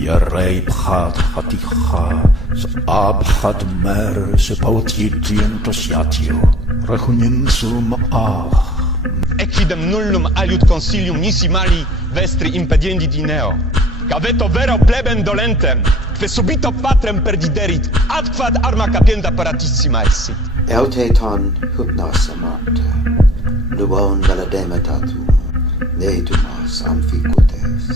Yarei pchat haticha, abchat mer se pautitien tosiatio, rechunin sum ach. Equidem nullum aliud consilium nisi mali vestri impediendi dineo. Caveto vero plebem dolentem, que subito patrem perdiderit, adquad arma capienda paratissima essit. Euteton hypnos amarte, nuon velademetatum, netumas amphicutes.